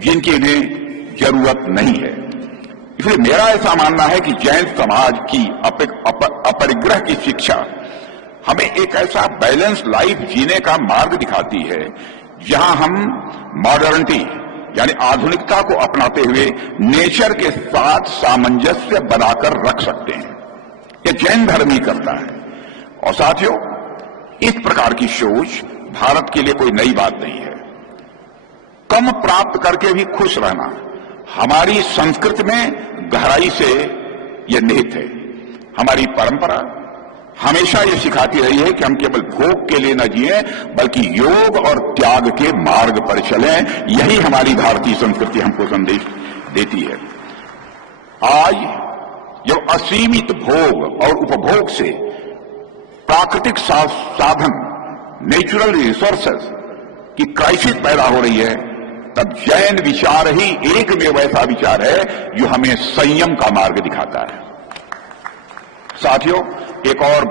जिनकी इन्हें जरूरत नहीं है। इसलिए मेरा ऐसा मानना है कि जैन समाज की अपरिग्रह की शिक्षा हमें एक ऐसा बैलेंस लाइफ जीने का मार्ग दिखाती है जहां हम मॉडर्निटी यानी आधुनिकता को अपनाते हुए नेचर के साथ सामंजस्य बनाकर रख सकते हैं। यह जैन धर्म ही करता है। और साथियों, इस प्रकार की सोच भारत के लिए कोई नई बात नहीं है। कम प्राप्त करके भी खुश रहना हमारी संस्कृति में गहराई से यह निहित है। हमारी परंपरा हमेशा ये सिखाती रही है कि हम केवल भोग के लिए न जिए बल्कि योग और त्याग के मार्ग पर चलें। यही हमारी भारतीय संस्कृति हमको संदेश देती है। आज जब असीमित भोग और उपभोग से प्राकृतिक साधन नेचुरल रिसोर्सेज की क्राइसिस पैदा हो रही है, तब जैन विचार ही एक में वैसा विचार है जो हमें संयम का मार्ग दिखाता है। साथियों, एक और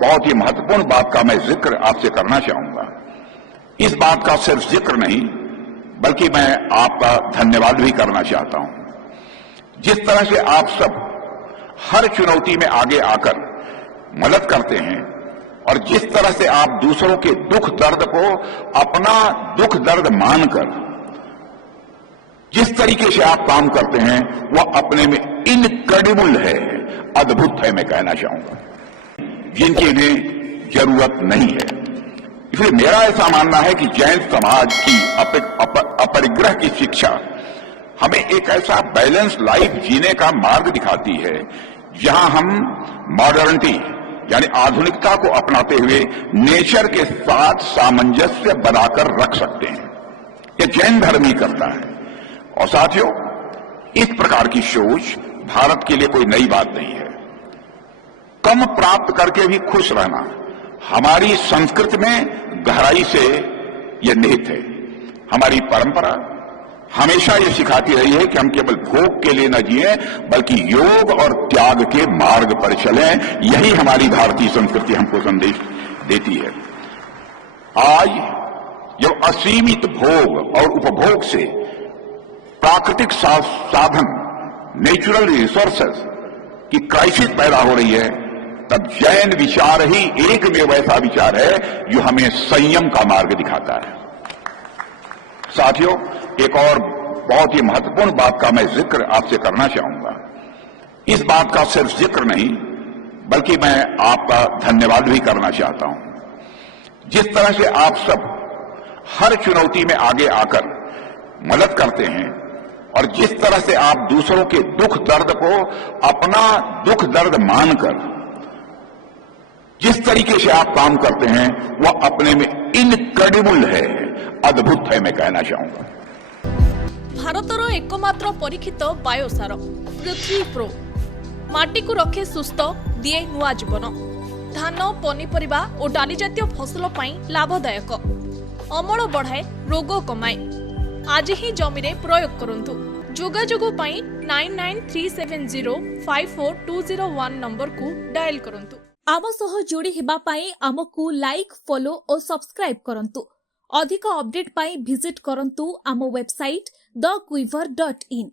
बहुत ही महत्वपूर्ण बात का मैं जिक्र आपसे करना चाहूंगा। इस बात का सिर्फ जिक्र नहीं बल्कि मैं आपका धन्यवाद भी करना चाहता हूं। जिस तरह से आप सब हर चुनौती में आगे आकर मदद करते हैं और जिस तरह से आप दूसरों के दुख दर्द को अपना दुख दर्द मानकर जिस तरीके से आप काम करते हैं वह अपने में इनक्रेडिबल है, अद्भुत है, मैं कहना चाहूंगा, जिनकी इन्हें जरूरत नहीं है। इसलिए मेरा ऐसा मानना है कि जैन समाज की अपरिग्रह की शिक्षा हमें एक ऐसा बैलेंस लाइफ जीने का मार्ग दिखाती है जहां हम मॉडर्निटी यानी आधुनिकता को अपनाते हुए नेचर के साथ सामंजस्य बनाकर रख सकते हैं। यह जैन धर्म ही करता है। और साथियों, इस प्रकार की सोच भारत के लिए कोई नई बात नहीं है। कम प्राप्त करके भी खुश रहना हमारी संस्कृति में गहराई से यह निहित है। हमारी परंपरा हमेशा ये सिखाती रही है कि हम केवल भोग के लिए न जिए बल्कि योग और त्याग के मार्ग पर चलें। यही हमारी भारतीय संस्कृति हमको संदेश देती है। आज जब असीमित भोग और उपभोग से प्राकृतिक साधन नेचुरल रिसोर्सेज की क्राइसिस पैदा हो रही है, तब जैन विचार ही एक में वैसा विचार है जो हमें संयम का मार्ग दिखाता है। साथियों, एक और बहुत ही महत्वपूर्ण बात का मैं जिक्र आपसे करना चाहूंगा। इस बात का सिर्फ जिक्र नहीं बल्कि मैं आपका धन्यवाद भी करना चाहता हूं। जिस तरह से आप सब हर चुनौती में आगे आकर मदद करते हैं और जिस तरह से आप दूसरों के दुख दर्द को अपना दुख दर्द मानकर जिस तरीके से आप काम करते हैं वह अपने में इनक्रेडिबल है, अद्भुत है, मैं कहना चाहूंगा। भारतर एकमात्र परीक्षित बायोसार पृथ्वी प्रो माटी को रखे सुस्थ दिए नुआ जीवन। धान पनीपरिबा और डाली जातीय फसल लाभदायक, अमल बढ़ाए, रोग कमाए। आज ही जमी रे प्रयोग करंतु। जोगाजोग 9937054201 नंबर को डायल करंतु। आम सह जोड़ी हेबा पाई आमको लाइक, फॉलो और सब्सक्राइब करंतु। अधिक अपडेट पाई विजिट करंतु आम वेबसाइट thequiver.in।